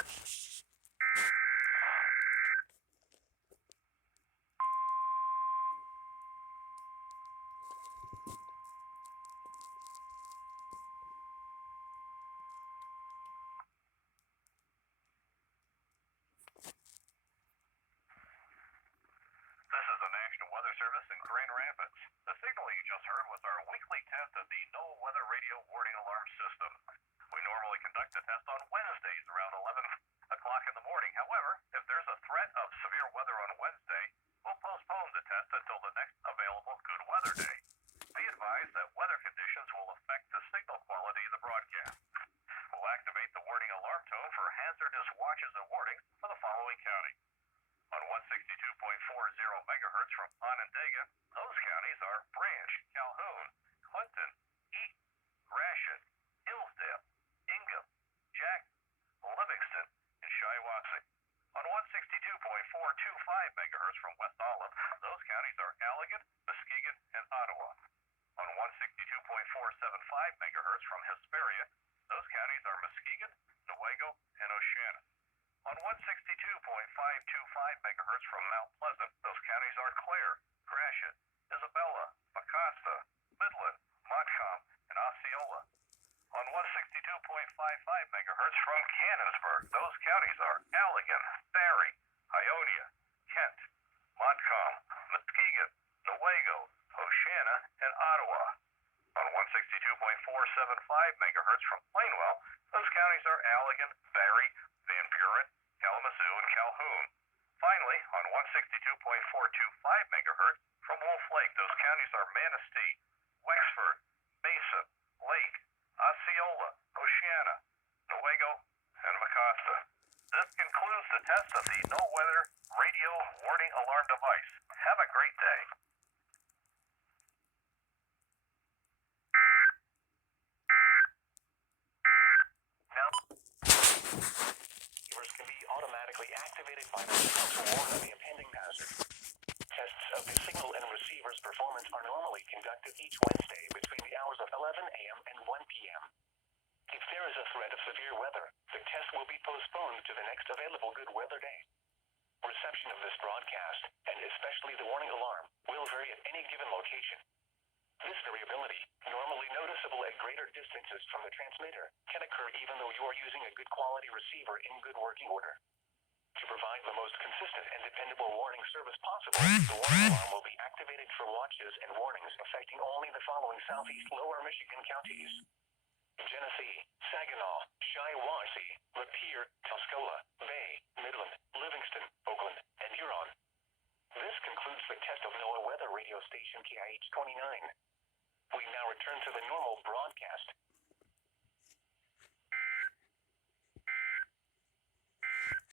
This is the National Weather Service in Grand Rapids. The signal you just heard was our weekly test of the NOAA Weather Radio Warning Alarm System. We normally conduct the test on Wednesdays around 11 o'clock in the morning. However, if there's a threat of severe weather on Wednesday, we'll postpone the test until the next available good weather day. Be advised that weather conditions will affect the signal quality of the broadcast. We'll activate the warning alarm tone for hazardous watches and warnings for the following county. On 162.40 megahertz from Onondaga, those counties are Branch, Calhoun, Clinton, Eaton, Gratiot, Hillsdale, Ingham, Jackson, Livingston, and Shiawassee. On 162.425 megahertz from West Olive, those counties are Allegan, Muskegon, and Ottawa. On 162.475 megahertz from Hesperia, those counties are Muskegon, Newaygo, and Oceana. On 162.525 megahertz from Mount Pleasant, those counties are Clare, Gratiot, Isabella, Mecosta, Midland, Montcalm, and Osceola. On 162.55 megahertz from Cannonsburg, those counties are Allegan, Barry, Ionia, Kent, Montcalm, Muskegon, Newaygo, Oceana, and Ottawa. On 162.475 megahertz from Plainwell, those counties are Allegan, Barry, Van Buren, Kalamazoo, and Calhoun. Finally, on 162.425 megahertz from Wolf Lake, those counties are Manistee, Wexford, Mason, Lake, Osceola, Oceana, Newaygo, and Mecosta. This concludes the test of the NOAA Weather Radio Warning Alarm device. Have a great day. Can be automatically activated by the signal to warn of the impending hazard. Tests of the signal and receiver's performance are normally conducted each Wednesday between the hours of 11 a.m. and 1 p.m. If there is a threat of severe weather, the test will be postponed to the next available good weather day. Reception of this broadcast, and especially the warning alarm, will vary at any given location. This variability, normally noticeable at greater distances from the transmitter, can occur even though you are using a good quality receiver in good working order. To provide the most consistent and dependable warning service possible, the warning alarm will be activated for watches and warnings affecting only the following southeast lower Michigan counties: Genesee, Saginaw, Shiawassee, Lapeer, Tuscola, Bay, Midland, Livingston, Oakland, and Huron. This concludes the test of NOAA Weather Radio Station KIH 29. We now return to the normal broadcast.